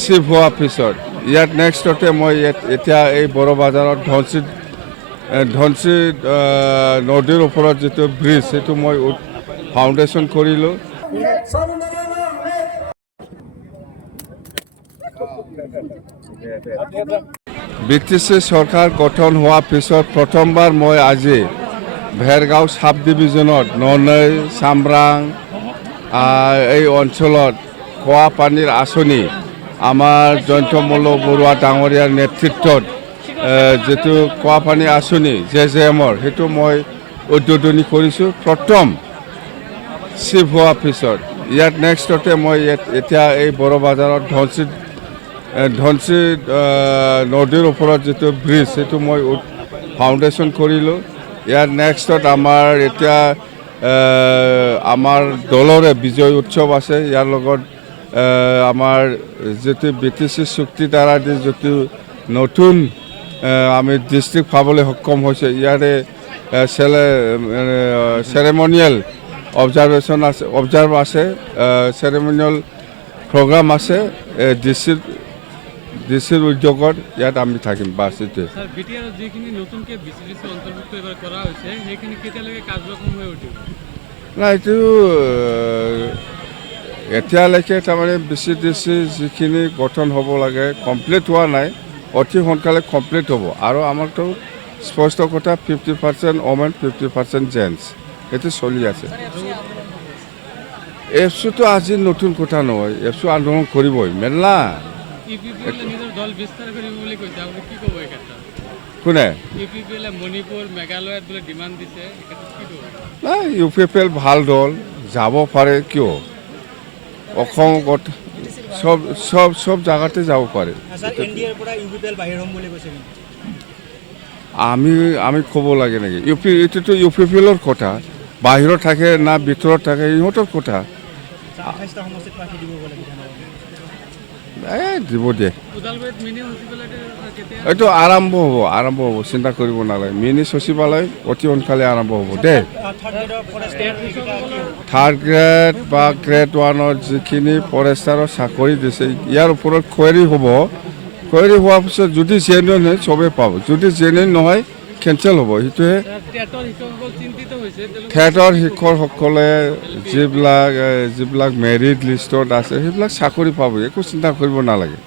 Chief হোৱাৰ পিছত ইয়াত নেক্সটতে মই এতিয়া এই বড় বাজাৰত ধনশী নদীৰ ওপৰত যিটো ব্ৰিজ সেইটো মই ফাউণ্ডেশ্যন কৰিলোঁ। BTC চৰকাৰ গঠন হোৱাৰ পিছত প্ৰথমবাৰ মই আজি ভেৰগাঁও সাব ডিভিজনত ননৈ চামৰাং এই অঞ্চলত খোৱা পানীৰ আঁচনি আমাৰ জয়ন্তমল্ল বৰুৱা ডাঙৰীয়াৰ নেতৃত্বত যেটো খোৱা পানী আঁচনি JJMৰ সেইটো মই উদ্বোধনী কৰিছোঁ প্ৰথম চিফ হোৱাৰ পিছত। ইয়াত নেক্সটতে মই এতিয়া এই বড় বাজাৰত ধনশী নদীৰ ওপৰত যিটো ব্ৰিজ সেইটো মই ফাউণ্ডেশ্যন কৰিলোঁ। ইয়াৰ নেক্সটত আমাৰ এতিয়া আমাৰ দলৰে বিজয় উৎসৱ আছে। ইয়াৰ লগত আমাৰ যিটো BTC চুক্তি দ্বাৰা যিটো নতুন আমি ডিষ্ট্ৰিক্ট পাবলৈ সক্ষম হৈছে ইয়াৰে চেৰেমনিয়েল অবজাৰ্ভ আছে চেৰেমনিয়েল প্ৰগ্ৰাম আছে ডিচিৰ উদ্যোগত ইয়াত আমি থাকিম বাছ এইটোৱে। নাই এইটো এতিয়ালৈকে তাৰমানে BCDC যিখিনি গঠন হ'ব লাগে কমপ্লিট হোৱা নাই, অতি সোনকালে কমপ্লিট হ'ব। আৰু আমাৰতো স্পষ্ট কথা 50% ওমেন 50% জেন্টছ সেইটো চলি আছে। এফচুটো আজি নতুন কথা নহয়, এফচু আন্দোলন কৰিবই মেলা। কোনে নাই UPPL ভাল দল যাব পাৰে, কিয় অসম সব জাগাতে যাব পাৰে। আমি ক'ব লাগে নেকি? এইটোতো UPPLৰ কথা, বাহিৰত থাকে না ভিতৰত থাকে ইহঁতৰ কথা। দিব দিয়ে এইটো আৰম্ভ হ'ব চিন্তা কৰিব নালাগে। মিনি সচিবালয় অতি সোনকালে আৰম্ভ হ'ব দে। থাৰ্ড গ্ৰেড বা গ্ৰেড 1ত যিখিনি ফৰেষ্টাৰৰ চাকৰি দিছে ইয়াৰ ওপৰত কুৱেৰি হ'ব। কুৱেৰি হোৱাৰ পিছত যদি জেনুইন হয় চবেই পাব, যদি জেনুইন নহয় কেঞ্চেল হ'ব। সেইটোৱে ঠেটৰ শিক্ষকসকলে যিবিলাক মেৰিট লিষ্টত আছে সেইবিলাক চাকৰি পাব, একো চিন্তা কৰিব নালাগে।